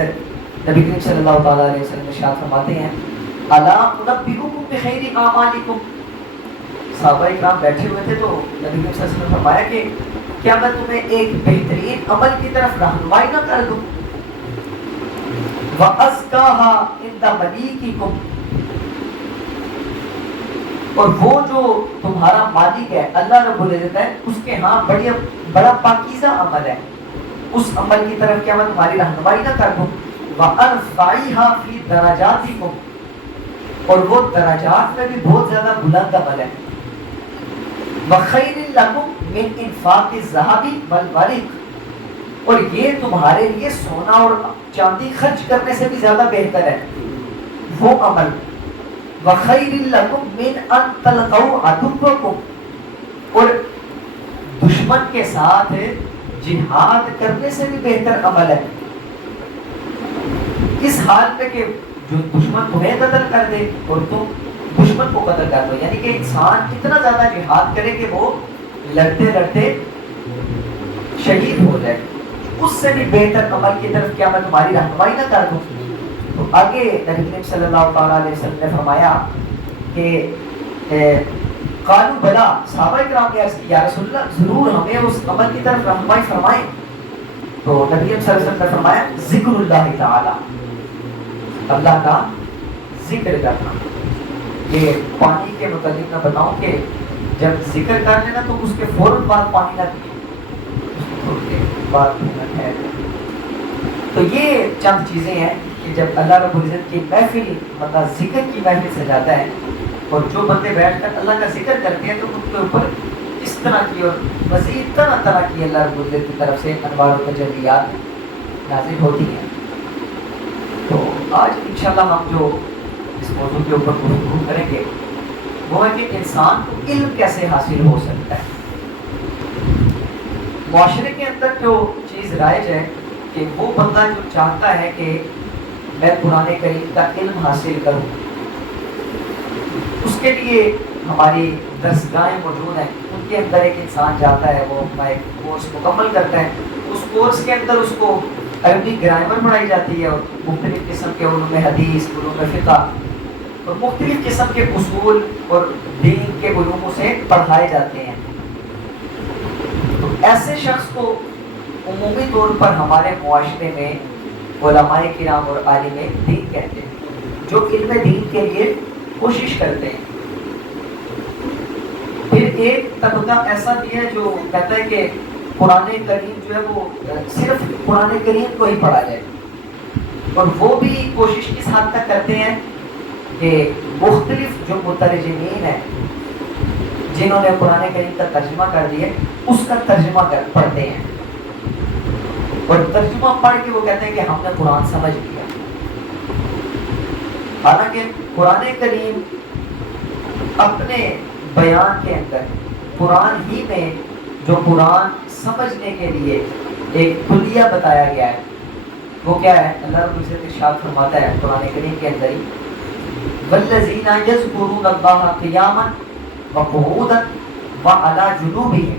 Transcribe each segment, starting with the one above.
اندر نبی کریم صلی اللہ تعالیٰ علیہ وسلم ارشاد فرماتے ہیں الا انبئکم بخیر اعمالکم. صحابہ کرام بیٹھے ہوئے تھے تو نبی کریم صلی اللہ علیہ وسلم نے فرمایا کہ کیا میں تمہیں ایک بہترین عمل کی طرف رہنمائی نہ کر دوں؟ وَأَزْكَاهَا عِنْدَ مَلِيكِكُمْ, اور وہ جو تمہارا مالک ہے اللہ رب العزت ہے اس کے ہاں بڑا پاکیزہ عمل ہے, اس عمل کی طرف کیا میں تمہاری رہنمائی نہ کر دوں؟ وَأَرْفَعِهَا فِي دَرَجَاتِكُمْ, اور وہ درجات میں بھی بہت زیادہ بلند عمل ہے. وَخَيْرٍ لَكُمْ مِنْ إِنْفَاقِ الذَّهَبِ وَالْوَرِقِ, اور یہ تمہارے لیے سونا اور چاندی خرچ کرنے سے بھی زیادہ بہتر ہے وہ عمل. وَخَيْرٍ لَكُمْ مِنْ أَنْ تَلْقَوْا عَدُوَّكُمْ, اور دشمن کے ساتھ جہاد کرنے سے بھی بہتر عمل ہے. اس حال پہ کہ جو دشمن تمہیں قتل کر دے اور تم دشمن کو قتل کر دو, یعنی کہ انسان اتنا زیادہ جہاد کرے کہ وہ لڑتے لڑتے شہید ہو جائے, اس سے بھی بہتر عمل کی طرف کیا میں تمہاری رہنمائی نہ کر دوں؟ تو آگے نبی کریم صلی اللہ تعالیٰ علیہ وسلم نے فرمایا کہ قالوا بلا, صحابہ کرام نے عرض کی یا رسول اللہ ضرور ہمیں اس عمل کی طرف رہنمائی فرمائیں. تو نبی کریم صلی اللہ علیہ وسلم نے فرمایا ذکر اللہ تعالی, اللہ کا ذکر کرنا. یہ پانی کے متعلق میں بتاؤں کہ جب ذکر کر لینا تو اس کے فوراً بعد پانی نہ پیے, تو یہ چند چیزیں ہیں کہ جب اللہ رب العزت کی محفل مطلب ذکر کی محفل سجاتا ہے اور جو بندے بیٹھ کر اللہ کا ذکر کرتے ہیں تو ان کے اوپر اس طرح کی اور مزید طرح طرح کی اللہ رب العزت کی طرف سے انوار و تجلیات نازل ہوتی ہیں. تو آج انشاءاللہ ہم جو اس موضوع کے اوپر گفتگو کریں گے وہ ہے کہ انسان کو علم کیسے حاصل ہو سکتا ہے. معاشرے کے اندر جو چیز رائج ہے کہ وہ بندہ جو چاہتا ہے کہ میں قرآن کریم کا علم حاصل کروں, اس کے لیے ہماری درسگاہیں موجود ہیں, ان کے اندر ایک انسان جاتا ہے, وہ اپنا ایک کورس مکمل کرتا ہے. اس کورس کے اندر اس کو عربی گرامر پڑھائی جاتی ہے اور مختلف قسم کے علوم حدیث, علوم فقہ اور مختلف قسم کے اصول اور دین کے علوموں سے پڑھائے جاتے ہیں. تو ایسے شخص کو عمومی طور پر ہمارے معاشرے میں علماء کرام اور عالم دین کہتے ہیں, جو علم دین کے لیے کوشش کرتے ہیں. پھر ایک طبقہ ایسا بھی ہے جو کہتا ہے کہ قرآن کریم جو ہے وہ صرف قرآن کریم کو ہی پڑھا جائے, اور وہ بھی کوشش کس حد تک کرتے ہیں کہ مختلف جو مترجمین ہیں جنہوں نے قرآن کریم کا ترجمہ کر دیا اس کا ترجمہ پڑھتے ہیں, اور ترجمہ پڑھ کے وہ کہتے ہیں کہ ہم نے قرآن سمجھ لیا. حالانکہ قرآن کریم اپنے بیان کے اندر قرآن ہی میں جو قرآن سمجھنے کے لیے ایک کلیہ بتایا گیا ہے وہ کیا ہے؟ اللہ رب العزت ارشاد فرماتا ہے قرآن کریم کے اندر ہی والذین یذکرون اللہ قیاما وقعودا وعلی جنوبہم,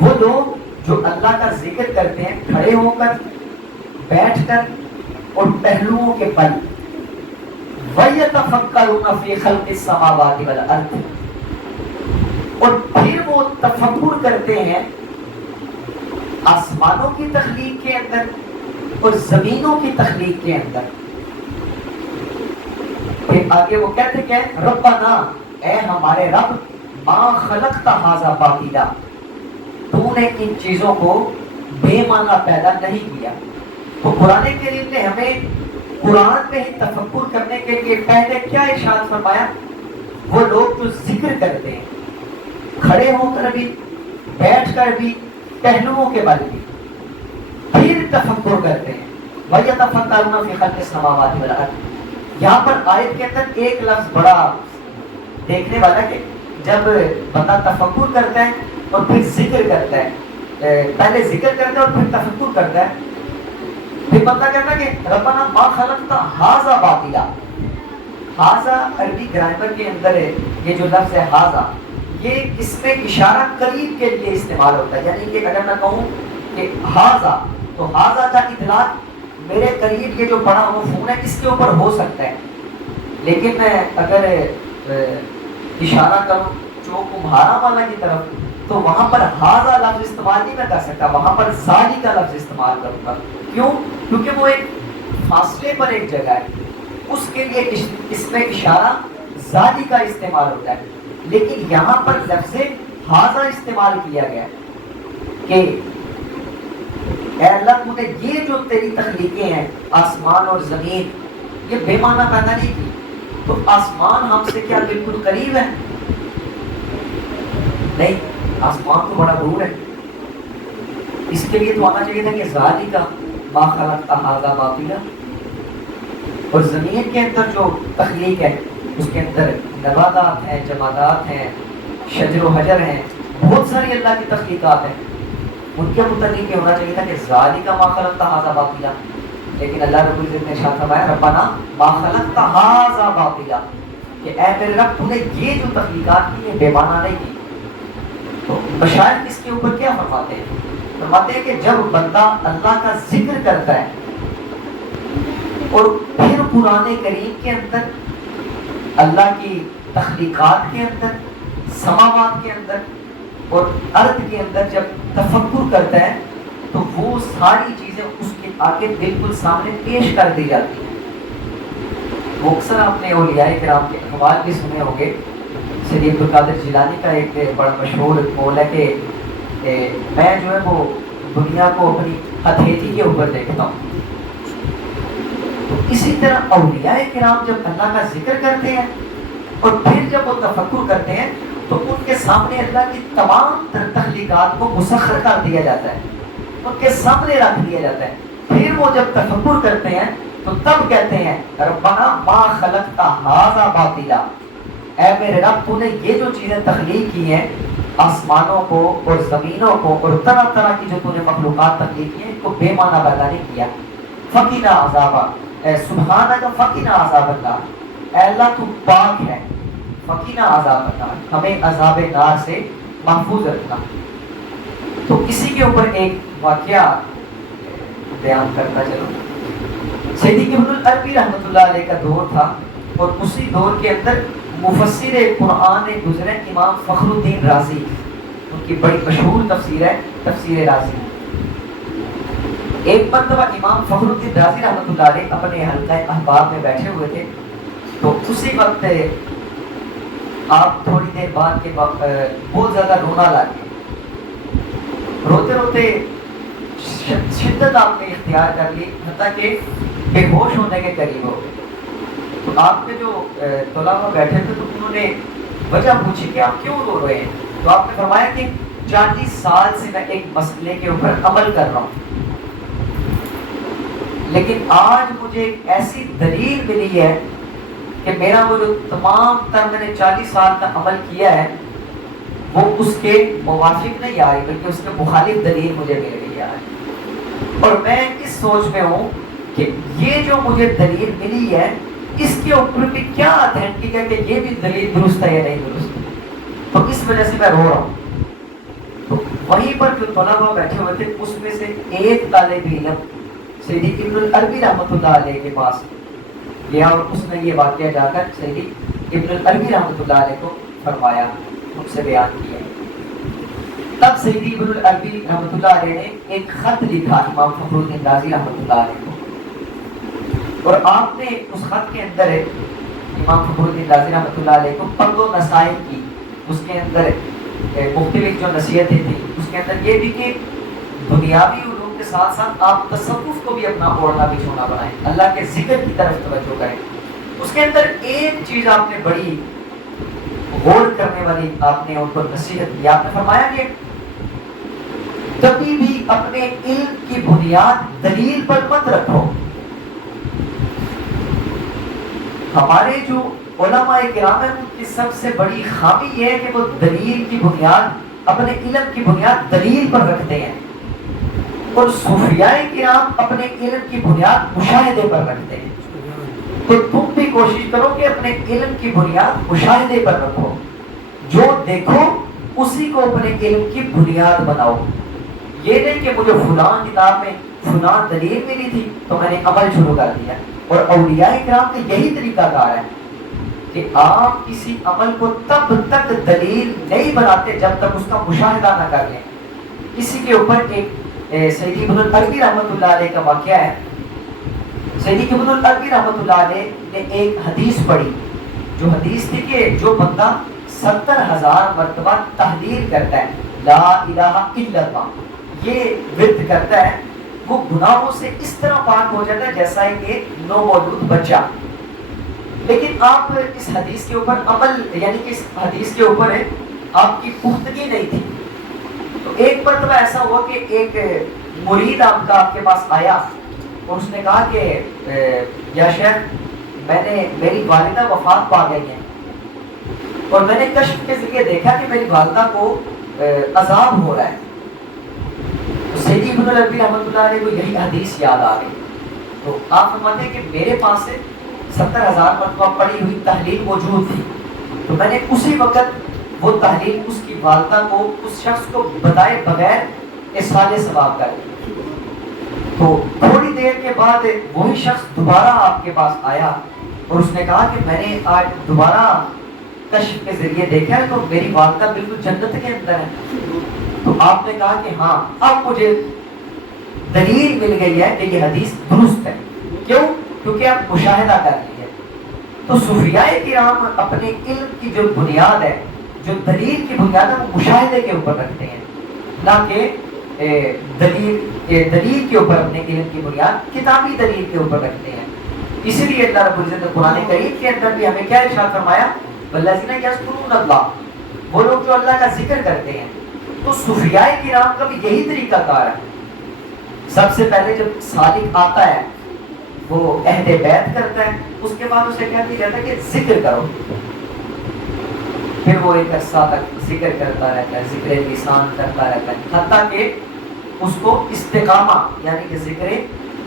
وہ لوگ جو اللہ کا ذکر کرتے ہیں کھڑے ہو کر, بیٹھ کر اور پہلوؤں کے بل. وَيَتَفَكَّرُونَ فِي خَلْقِ السَّمَاوَاتِ وَالْأَرْضِ, اور پھر وہ تفکر کرتے ہیں آسمانوں کی تخلیق کے اندر اور زمینوں کی تخلیق کے اندر. پھر آگے وہ کہتے کہ ربنا, اے ہمارے رب, ما خلقت ھذا باطلا, تو نے ان چیزوں کو بے معنی پیدا نہیں کیا. تو قرآن کریم نے ہمیں قرآن میں ہی تفکر کرنے کے لیے پہلے کیا ارشاد فرمایا؟ وہ لوگ جو ذکر کرتے ہیں کھڑے ہو کر بھی, بیٹھ کر بھی, پہلوؤں کے بل بھی, پھر تفکر کرتے ہیں. وَيَتَفَكَّرُونَ فِي خَلْقِ السَّمَاوَاتِ وَالْأَرْضِ. یہاں پر آیت کے اندر ایک لفظ بڑا دیکھنے والا کہ جب بندہ تفکر کرتا ہے اور پھر ذکر کرتا ہے, پہلے ذکر کرتا ہے اور پھر تفکر کرتا ہے, پھر بندہ کہتا ہے کہ ربنا ما خلقت ھذا باطلا. ھذا عربی گرامر کے اندر یہ جو لفظ ہے ھذا, یہ اس میں اشارہ قریب کے لیے استعمال ہوتا ہے. یعنی کہ اگر میں کہوں کہ ھذا تو ہاذا کا اطلاق میرے قریب یہ جو پڑا ہوا فون ہے اس کے اوپر ہو سکتا ہے، لیکن میں اگر اشارہ کروں چوک کمہارا والا کی طرف تو وہاں پر ہاذا لفظ استعمال نہیں میں کر سکتا، وہاں پر ذالی کا لفظ استعمال کروں گا۔ کیوں؟ کیونکہ وہ ایک فاصلے پر ایک جگہ ہے، اس کے لیے اس میں اشارہ ذالی کا استعمال ہوتا ہے، لیکن یہاں پر لفظ ہاذا استعمال کیا گیا کہ اے اللہ تو نے یہ جو تیری تخلیقیں ہیں آسمان اور زمین یہ بے معنی پیدا نہیں کی، تو آسمان ہم سے کیا بالکل قریب ہے؟ نہیں، آسمان تو بڑا دور ہے، اس کے لیے تو آنا چاہیے تھا کہ ذالی کا ما خلقت ھذا باطلا، اور زمین کے اندر جو تخلیق ہے اس کے اندر نباتات ہیں، جمادات ہیں، شجر و حجر ہیں، بہت ساری اللہ کی تخلیقات ہیں، ان کے متعلق یہ ہونا چاہیے تھا کہ ذالی کا ما خلقت ھذا باطلا، لیکن اللہ رب العزت نے ارشاد فرمایا ربنا ما خلقت ھذا باطلا، کہ اے میرے رب تو نے یہ جو تخلیقات کی ہے بے معنی نہیں کی۔ تو مشائخ اس کے اوپر کیا فرماتے ہیں؟ فرماتے ہیں کہ جب بندہ اللہ کا ذکر کرتا ہے اور پھر قرآن کریم کے اندر اللہ کی تخلیقات کے اندر، سماوات کے اندر اور ارض کے اندر جب تفکر کرتا ہے تو وہ ساری چیزیں اس کے آگے بالکل سامنے پیش کر دی جاتی ہیں۔ وہ اکثر آپ نے اولیاء کرام کے اقوال بھی سنے ہوں گے۔ سید عبد القادر جیلانی کا ایک بڑا مشہور قول ہے کہ میں جو ہے وہ دنیا کو اپنی ہتھیلی کے اوپر دیکھتا ہوں۔ تو اسی طرح اولیاء کرام جب اللہ کا ذکر کرتے ہیں اور پھر جب وہ تفکر کرتے ہیں تو ان کے سامنے اللہ کی تمام تخلیقات کو مسخر کر دیا جاتا ہے، ان کے سامنے رکھ دیا جاتا ہے۔ پھر وہ جب تفکر کرتے ہیں تو تب کہتے ہیں ربنا ما خلقت ھذا باطلا، اے میرے رب تو نے یہ جو چیزیں تخلیق کی ہیں آسمانوں کو اور زمینوں کو اور طرح طرح کی جو تو نے مخلوقات تخلیق کی ہیں ان کو بے معنی پیدا نہیں کیا۔ فقنا عذاب سبحانک فقنا عذاب النار، اے اللہ تو پاک ہے، فقنا عذاب النار، ہمیں عذاب نار سے محفوظ رکھنا۔ تو اسی کے اوپر ایک واقعہ بیان کرتا چلو۔ سیدی ابن العربی رحمۃ اللہ علیہ کا دور تھا اور اسی دور کے اندر مفسر قرآن گزرے امام فخر الدین رازی، ان کی بڑی مشہور تفسیر ہے تفسیر رازی۔ ایک مرتبہ امام فخر الدین رازی رحمۃ اللہ علیہ اپنے حلقہ احباب میں بیٹھے ہوئے تھے، تو اسی وقت آپ تھوڑی دیر بعد کے بہت زیادہ رونا لگے، روتے روتے شدت آپ نے اختیار کر لی، حتیٰ کہ بے ہوش ہونے کے قریب ہو گئے۔ تو آپ کے جو طلباء بیٹھے تھے تو انہوں نے وجہ پوچھی کہ آپ کیوں رو رہے ہیں؟ تو آپ نے فرمایا کہ 40 سال سے میں ایک مسئلے کے اوپر عمل کر رہا ہوں، لیکن آج مجھے ایک ایسی دلیل ملی ہے کہ میرا وہ جو تمام تر میں نے 40 سال کا عمل کیا ہے وہ اس کے موافق نہیں آئی بلکہ اس کے مخالف دلیل مجھے مل گئی ہے، اور میں اس سوچ میں ہوں کہ یہ جو مجھے دلیل ملی ہے اس کے اوپر بھی کیا اتھینٹک ہے کہ یہ بھی دلیل درست ہے یا نہیں درست ہے، تو اس وجہ سے میں رو رہا ہوں۔ تو وہیں پر جو طلباء بیٹھے ہوئے تھے اس میں سے ایک طالب علم سیدی ابن العربی رحمۃ اللہ علیہ کے پاس گیا اور اس نے یہ واقعہ جا کر سیدی ابن العربی رحمۃ اللہ علیہ کو فرمایا، ان سے بیان کیا۔ تب سیدی ابن العربی رحمۃ اللہ علیہ نے ایک خط لکھا امام فخر الدین رازی رحمۃ اللہ علیہ کو، اور آپ نے اس خط کے اندر امام فخر الدین رازی رحمۃ اللہ علیہ کو پند و نصائح کی، اس کے اندر مختلف جو نصیحتیں تھیں اس کے اندر یہ بھی کہ دنیاوی علوم کے ساتھ ساتھ آپ تصوف کو بھی اپنا اوڑھنا بچھونا بنائیں، اللہ کے ذکر کی طرف توجہ کریں۔ اس کے اندر ایک چیز آپ نے بڑی غور کرنے والی آپ نے ان کو نصیحت کی، آپ نے فرمایا کہ کبھی بھی اپنے علم کی بنیاد دلیل پر مت رکھو۔ ہمارے جو علماء کرام ہیں ان کی سب سے بڑی خامی یہ ہے کہ وہ دلیل کی بنیاد اپنے علم کی بنیاد دلیل پر رکھتے ہیں، اور صوفیاء کرام اپنے علم کی بنیاد مشاہدے پر رکھتے ہیں۔ تو تم بھی کوشش کرو کہ اپنے علم کی بنیاد مشاہدے پر رکھو، جو دیکھو اسی کو اپنے علم کی بنیاد بناؤ۔ یہ نہیں کہ مجھے فلاں کتاب میں فلاں دلیل ملی تھی تو میں نے عمل شروع کر دیا. اور اولیاء کرام کا یہی طریقہ کار ہے کہ آپ کسی عمل کو تب تک دلیل نہیں بناتے جب تک اس کا مشاہدہ نہ کر لیں. اسی کے اوپر ایک سیدی ابن العربی رحمۃ اللہ علیہ کا واقعہ ہے. سیدی ابن العربی رحمۃ اللہ علیہ نے ایک حدیث پڑھی، جو حدیث تھی کہ جو بندہ 70,000 مرتبہ تحلیل کرتا ہے لا الہ الا اللہ، یہ ورد کرتا ہے، وہ گناہوں سے اس طرح پاک ہو جاتا ہے جیسا کہ نو مولود بچہ. لیکن آپ اس حدیث کے اوپر عمل، یعنی کہ اس حدیث کے اوپر آپ کی پختگی نہیں تھی. تو ایک مرتبہ ایسا ہوا کہ ایک مرید آپ کا آپ کے پاس آیا اور اس نے کہا کہ یا شیخ، میری والدہ وفات پا گئی ہیں اور میں نے کشف کے ذریعے دیکھا کہ میری والدہ کو عذاب ہو رہا ہے. تو سیدی ابن العربی رحمۃ اللہ علیہ کو یہی حدیث یاد آ گئی. تو آپ فرماتے ہیں کہ میرے پاس 70,000 مرتبہ پڑھی ہوئی تحلیل موجود تھی، تو میں نے اسی وقت وہ تحلیل اس کی والدہ کو، اس شخص کو بتائے بغیر اصحال ثواب کر دی. تو تھوڑی دیر کے بعد وہی شخص دوبارہ آپ کے پاس آیا اور اس نے کہا کہ میں نے آج دوبارہ کشف کے ذریعے دیکھا ہے تو میری والدہ بالکل جنت کے اندر ہے. تو آپ نے کہا کہ ہاں، اب مجھے دلیل مل گئی ہے کہ یہ حدیث درست ہے. کیوں؟ کیونکہ آپ مشاہدہ کر لیے. تو صوفیاء کرام اپنے علم کی جو بنیاد ہے، جو دلیل کی بنیاد ہے، وہ مشاہدے کے اوپر رکھتے ہیں، نہ کہ دلیل کے اوپر اپنے علم کی بنیاد کتابی دلیل کے اوپر رکھتے ہیں. اسی لیے اللہ رب العزت نے قرآن کریم کے اندر بھی ہمیں کیا ارشاد فرمایا؟ والذین یذکرون اللہ، وہ لوگ جو اللہ کا ذکر کرتے ہیں. تو صوفیاء کرام کا بھی یہی طریقہ کار ہے. سب سے پہلے جب سالک آتا ہے وہ عہد بیعت کرتا ہے، اس کے بعد اسے کہا جاتا ہے کہ ذکر کرو. پھر وہ ایک عرصہ تک ذکر کرتا رہتا ہے، ذکر لسان کرتا رہتا ہے، حتیٰ کہ اس کو استقامہ یعنی کہ ذکر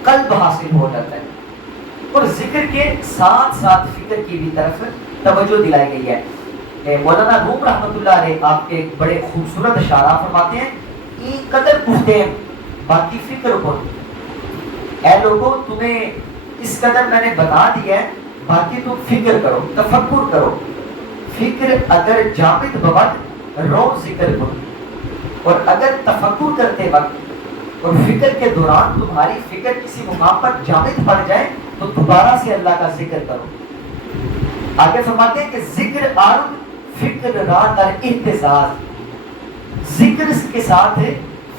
قلب حاصل ہو جاتا ہے. اور ذکر کے ساتھ ساتھ فکر کی بھی طرف توجہ دلائی گئی ہے. مولانا روم رحمۃ اللہ علیہ آپ کے بڑے خوبصورت اشارہ فرماتے ہیں، ای قدر گفتیں باقی فکر کو، اے لوگوں تمہیں اس قدر میں نے بتا دیا ہے، باقی تم فکر کرو، تفکر کرو. فکر اگر جامد ببد رو ذکر کرو، اور اگر تفکر کرتے وقت اور فکر کے دوران تمہاری فکر کسی مقام پر جامد پڑ جائے تو دوبارہ سے اللہ کا ذکر کرو. آگے فرماتے ہیں کہ ذکر عارض فکر را در اہتزاز، ذکر کے ساتھ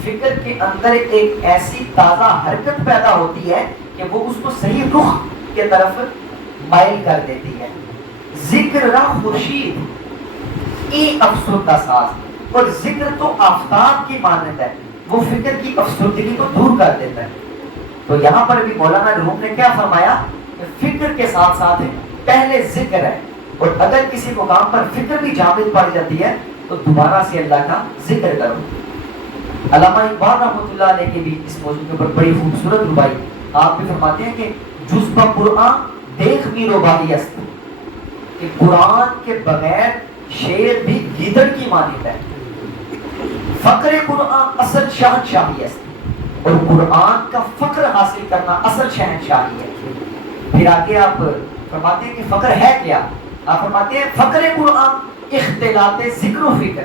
فکر کے اندر ایک ایسی تازہ حرکت پیدا ہوتی ہے کہ وہ اس کو صحیح رخ کے طرف مائل کر دیتی ہے. ذکر را خورشید ای افسردہ ساز، اور ذکر تو آفتاب کی مانند ہے، وہ فکر کی افسردگی کو دور کر دیتا ہے. تو یہاں پر بھی مولانا روم نے کیا فرمایا کہ فکر کے ساتھ ساتھ پہلے ذکر ہے، اور اگر کسی مقام پر فکر بھی جامد پڑ جاتی ہے تو دوبارہ سے اللہ کا ذکر کرو. علامہ اقبال رحمۃ اللہ علیہ کی بھی اس موضوع کے اوپر بڑی خوبصورت ربائی آپ بھی فرماتے ہیں کہ جزبہ قرآن دیکھ میر و باہی است، کہ قرآن کے بغیر شیر بھی گیدڑ کی مانند ہے. فقر قرآن اصل شہنشاہی است، اور قرآن کا فقر حاصل کرنا اصل شہنشاہی ہے. پھر آگے آپ فرماتے ہیں کہ فقر ہے کیا؟ آپ فرماتے ہیں فقر قرآن اختلاط ذکر و فکر.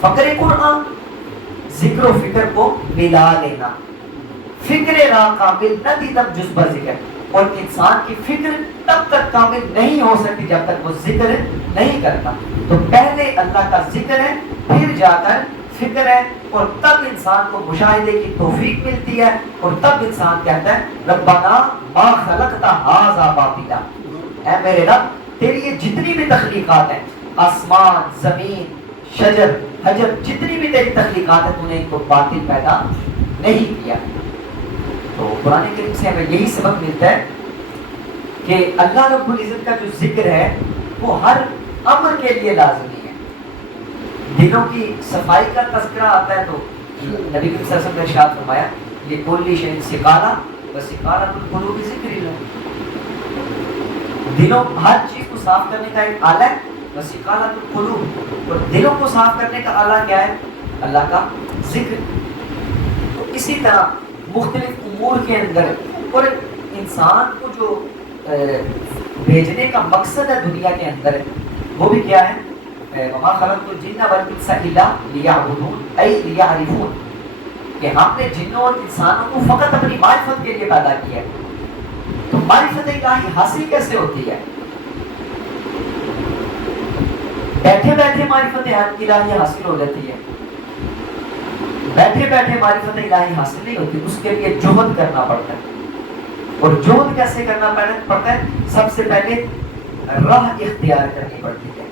فقر قرآن ذکر و فکر کو ملا لینا. فکر را کامل نہ دیدم جزبہ ذکر، اور انسان کی فکر تب تک کامل نہیں ہو سکتی جب تک وہ ذکر نہیں کرتا. تو پہلے اللہ کا ذکر ہے، پھر جا کر فکر ہے، اور تب انسان کو مشاہدے کی توفیق ملتی ہے، اور تب انسان کہتا ہے ربنا ما خلقت ھذا باطلا، اے میرے رب تیری یہ جتنی بھی تخلیقات ہیں، آسمان، زمین، شجر، حجر، جتنی بھی تیری تخلیقات ہیں، تو نے ان کو باطل پیدا نہیں کیا. تو قرآن کریم سے ہمیں یہی سبق ملتا ہے کہ اللہ رب العزت کا جو ذکر ہے وہ ہر امر کے لیے لازمی ہے. دلوں کی صفائی کا تذکرہ آتا ہے تو نبی صلی اللہ علیہ وسلم نے ارشاد فرمایا لِكُلِّ شَيْءٍ سِقَالَةٌ وَسِقَالَةُ الْقُلُوبِ ذِكْرِ اللَّهِ. دلوں ہر چیز کو صاف کرنے کا ایک آلہ ہے، وَسِقَالَةُ الْقُلُوبِ، اور دلوں کو صاف کرنے کا آلہ کیا ہے؟ اللہ کا ذکر. تو اسی طرح مختلف امور کے اندر. اور انسان کو جو بھیجنے کا مقصد ہے دنیا کے اندر وہ بھی کیا ہے؟ وما خلقت الجن والانس الا لیعبدون ای لیعرفون، کہ ہم نے جنوں اور انسانوں کو فقط اپنی معرفت کے لیے پیدا کیا ہے. تو معرفت الہی حاصل کیسے ہوتی ہے؟ بیٹھے بیٹھے معرفت الہی حاصل ہو جاتی ہے؟ بیٹھے بیٹھے معرفت الہی حاصل نہیں ہوتی، اس کے لیے جہد کرنا پڑتا ہے. اور جہد کیسے کرنا پڑتا ہے؟ سب سے پہلے راہ اختیار کرنی پڑتی ہے،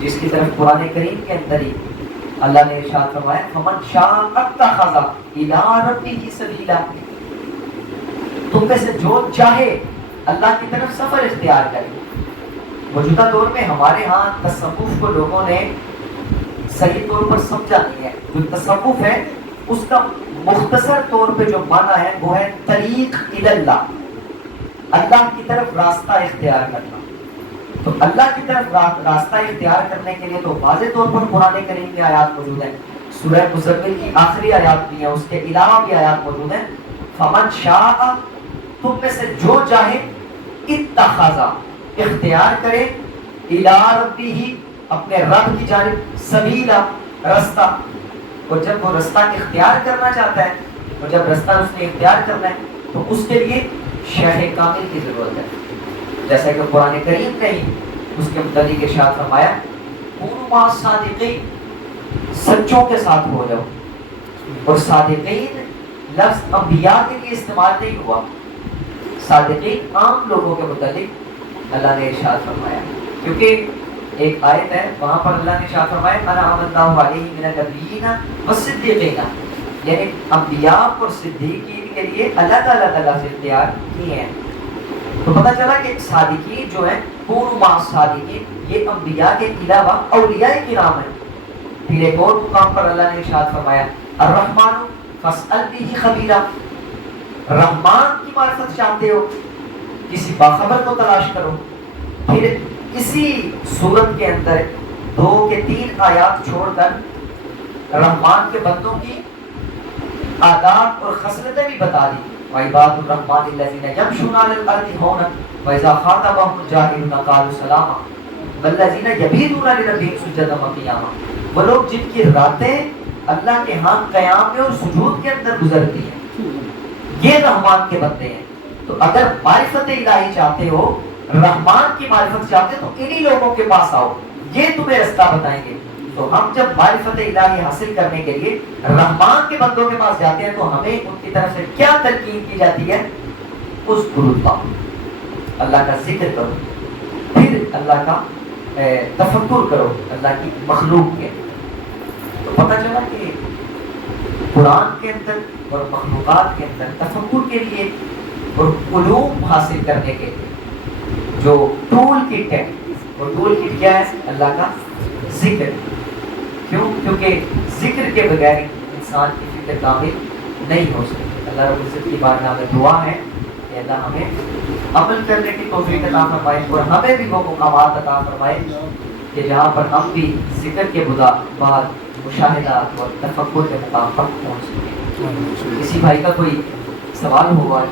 جس کی طرف قرآن کریم کے اندر ہی اللہ نے ارشاد فرمایا فمن شاء اتخذ الی ربہ سبیلا، تم میں سے جو چاہے اللہ کی طرف سفر اختیار کرے. موجودہ دور میں ہمارے ہاں تصوف کو لوگوں نے صحیح طور پر سمجھا نہیں ہے. جو تصوف ہے اس کا مختصر طور پہ جو معنی ہے وہ ہے طریق الی اللہ، اللہ کی طرف راستہ اختیار کرنا. تو اللہ کی طرف راستہ اختیار کرنے کے لیے تو واضح طور پر قرآن کریم کی آیات موجود ہیں. سورہ مزمل کی آخری آیات بھی ہیں، اس کے علاوہ بھی آیات موجود ہیں. فمن شاء، تم میں سے جو چاہے، اتخذ، اختیار کرے، الی ربہ، اپنے رب کی جانب، سبیلا، رستہ. اور جب وہ رستہ اختیار کرنا چاہتا ہے، اور جب رستہ اس نے اختیار کرنا ہے تو اس کے لیے شرح کامل کی ضرورت ہے. جیسا کہ قرآن کریم نے ہی اس کے متعلق ارشاد فرمایا کونوا مع الصادقین، سچوں کے ساتھ ہو جاؤ. اور صادقین لفظ انبیاء کے لیے استعمال نہیں ہوا، صادقین عام لوگوں کے متعلق اللہ نے ارشاد فرمایا. کیونکہ ایک آیت ہے وہاں پر اللہ نے ارشاد فرمایا انعم اللہ علیہم من النبیین والصدیقین، یعنی انبیاء اور صدیقین کے لیے اللہ تعالیٰ سے اختیار کیے ہیں. تو پتہ چلا کہ صادقین جو ہیں کونوا مع الصادقین، یہ انبیاء کے علاوہ اولیاء کرام ہیں. پھر ایک اور مقام پر اللہ نے ارشاد فرمایا الرحمن فاسأل به خبیرا، رحمان کی معرفت چاہتے ہو کسی باخبر کو تلاش کرو. پھر اسی سورت کے اندر 2 کے 3 آیات چھوڑ کر رحمان کے بندوں کی آداب اور خصلتیں بھی بتا دی. وعباد الرحمن الذین یمشون علی الارض ہونا واذا خاطبهم الجاہلون قالوا سلاما والذین یبیتون لربہم سجدا وقیاما، وہ لوگ جن کی راتیں اللہ کے ہاں قیام میں اور سجود کے اندر گزرتی ہیں، یہ رحمان کے بندے ہیں. تو اگر معرفت الہی چاہتے ہو، رحمان کی معرفت چاہتے ہو، تو انہی لوگوں کے پاس آؤ، یہ تمہیں رستہ بتائیں گے. تو ہم جب معرفت الہی حاصل کرنے کے لیے رحمان کے بندوں کے پاس جاتے ہیں تو ہمیں ان کی طرف سے کیا تلقین کی جاتی ہے؟ اذکروا اللہ، اللہ کا ذکر کرو، پھر اللہ کا تفکر کرو اللہ کی مخلوق کے. تو پتہ چلا کہ قرآن کے اندر اور مخلوقات کے اندر تفکر کے لیے اور علوم حاصل کرنے کے لیے جو ٹول کٹ ہے، وہ ٹول کٹ کیا ہے؟ اللہ کا ذکر. کیوں؟ کیونکہ ذکر کے بغیر انسان کی فکر کامل نہیں ہو سکتی. اللہ رب العزت کی بارگاہ میں دعا ہے کہ اللہ ہمیں عمل کرنے کی توفیق عطا فرمائے اور ہمیں بھی وہ مقامات عطا فرمائے کہ جہاں پر ہم بھی ذکر کے بعد مشاہدات اور تفکر کے مقام پر پہنچ سکیں. کسی بھائی کا کوئی سوال ہوگا؟